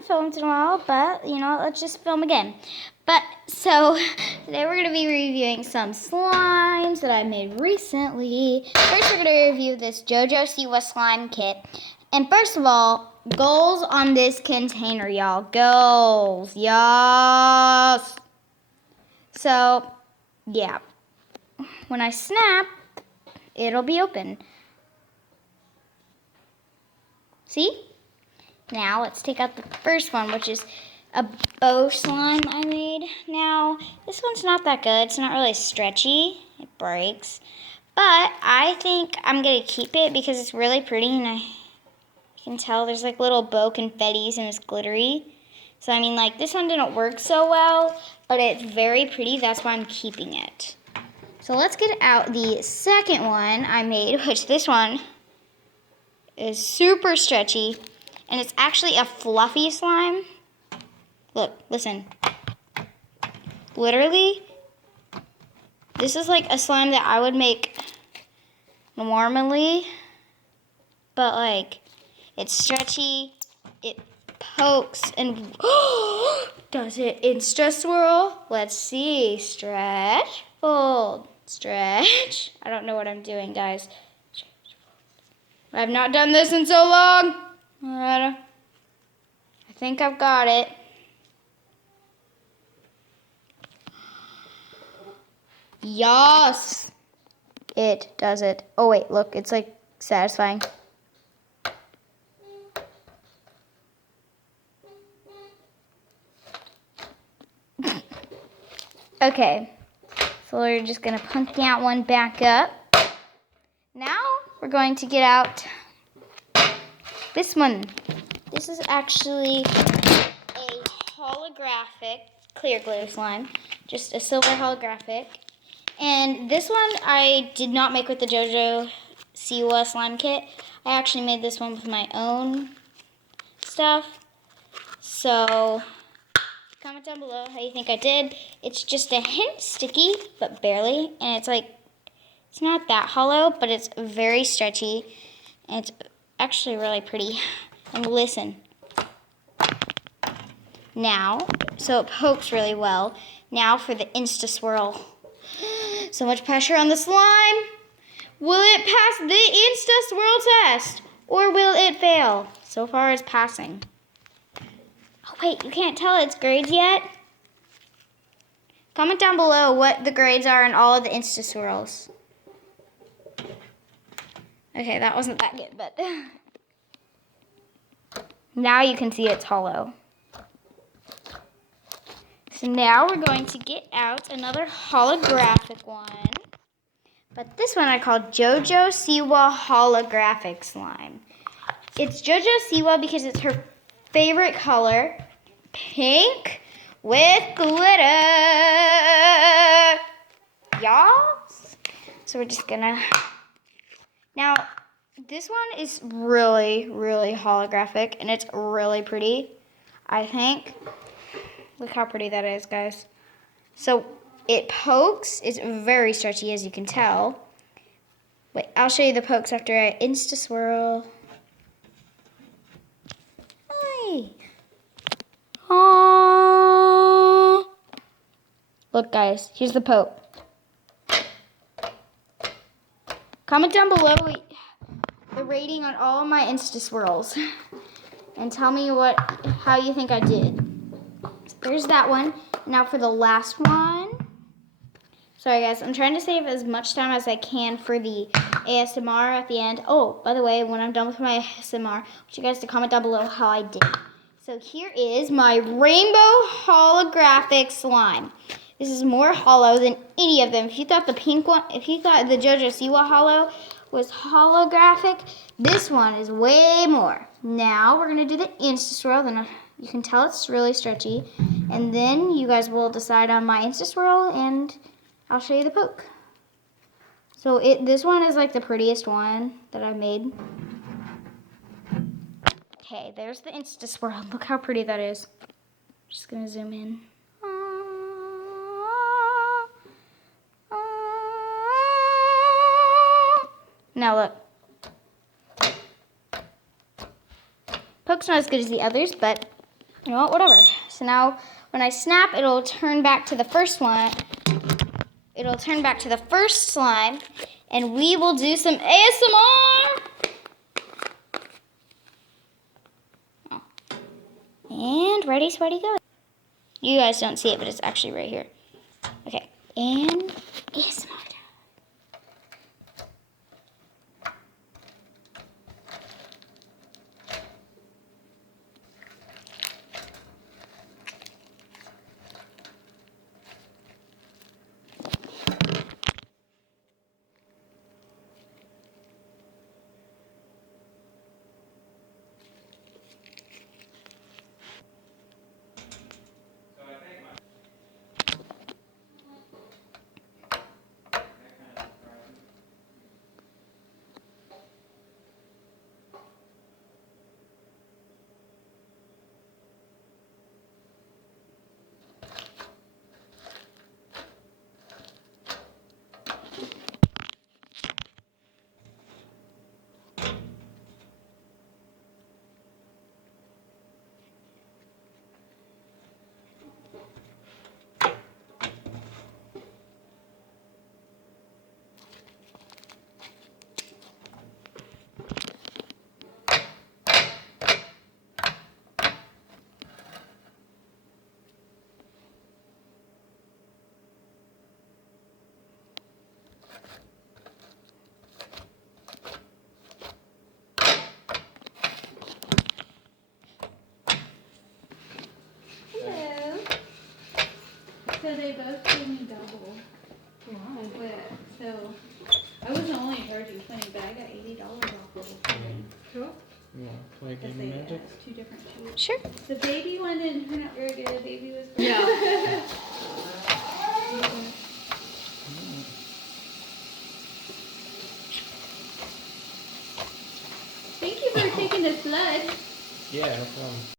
haven't filmed in a while, but, let's just film again. But, so, today we're going to be reviewing some slimes that I made recently. First, we're going to review this JoJo Siwa slime kit. And first of all, goals on this container, y'all. Goals. Yes. So, yeah. When I snap, it'll be open. See? Now, let's take out the first one, which is a bow slime I made. Now, this one's not that good. It's not really stretchy. It breaks. But I think I'm going to keep it because it's really pretty, and you can tell there's like little bow confettis and it's glittery. So, I mean, like, this one didn't work so well, but it's very pretty. That's why I'm keeping it. So, let's get out the second one I made, which this one is super stretchy. And it's actually a fluffy slime. Look, listen. Literally, this is like a slime that I would make normally. But like, it's stretchy, it pokes, and does it Insta swirl? Let's see. Stretch, fold, stretch. I don't know what I'm doing, guys. I've not done this in so long. I think I've got it. Yes! It does it. Oh, wait, look, it's like satisfying. Okay, so we're just going to pump that one back up. Now we're going to get out this one. This is actually a holographic clear glue slime, just a silver holographic. And this one I did not make with the JoJo Siwa slime kit. I actually made this one with my own stuff. So comment down below how you think I did. It's just a hint sticky, but barely. And it's like, it's not that hollow, but it's very stretchy. And it's actually really pretty. And listen. Now, so it pokes really well. Now for the Insta swirl. So much pressure on the slime. Will it pass the Insta swirl test? Or will it fail? So far it's passing. Oh wait, you can't tell its grades yet? Comment down below what the grades are in all of the Insta swirls. Okay, that wasn't that good, but now you can see it's hollow. So now we're going to get out another holographic one. But this one I call JoJo Siwa Holographic Slime. It's JoJo Siwa because it's her favorite color, pink with glitter. Y'all? So we're just gonna... Now, this one is really, really holographic, and it's really pretty, I think. Look how pretty that is, guys. So it pokes. It's very stretchy, as you can tell. Wait, I'll show you the pokes after I Insta swirl. Hi. Aww. Look, guys, here's the poke. Comment down below the rating on all of my Insta swirls and tell me how you think I did. So there's that one. Now for the last one. Sorry guys, I'm trying to save as much time as I can for the ASMR at the end. Oh, by the way, when I'm done with my ASMR, I want you guys to comment down below how I did. So here is my rainbow holographic slime. This is more hollow than any of them. If you thought the pink one, if you thought the JoJo Siwa hollow was holographic, this one is way more. Now we're going to do the Insta swirl. Then you can tell it's really stretchy. And then you guys will decide on my Insta swirl and I'll show you the poke. So this one is like the prettiest one that I've made. Okay, there's the Insta swirl. Look how pretty that is. Just going to zoom in. Now look. Poke's not as good as the others, but You know what? Whatever. So now when I snap, it'll turn back to the first one. It'll turn back to the first slime, and we will do some ASMR. Oh. And ready, sweaty, go. You guys don't see it, but it's actually right here. Okay, and ASMR. Hello. So they both gave me double. Wow. But, so I wasn't only charging 20, but I got $80 off of it. Cool. You want to play Because Game they of Magic? two different shoots. Sure. The baby one didn't turn out very good. The baby was pretty Yeah. Thank you for taking the flood. Yeah, no problem.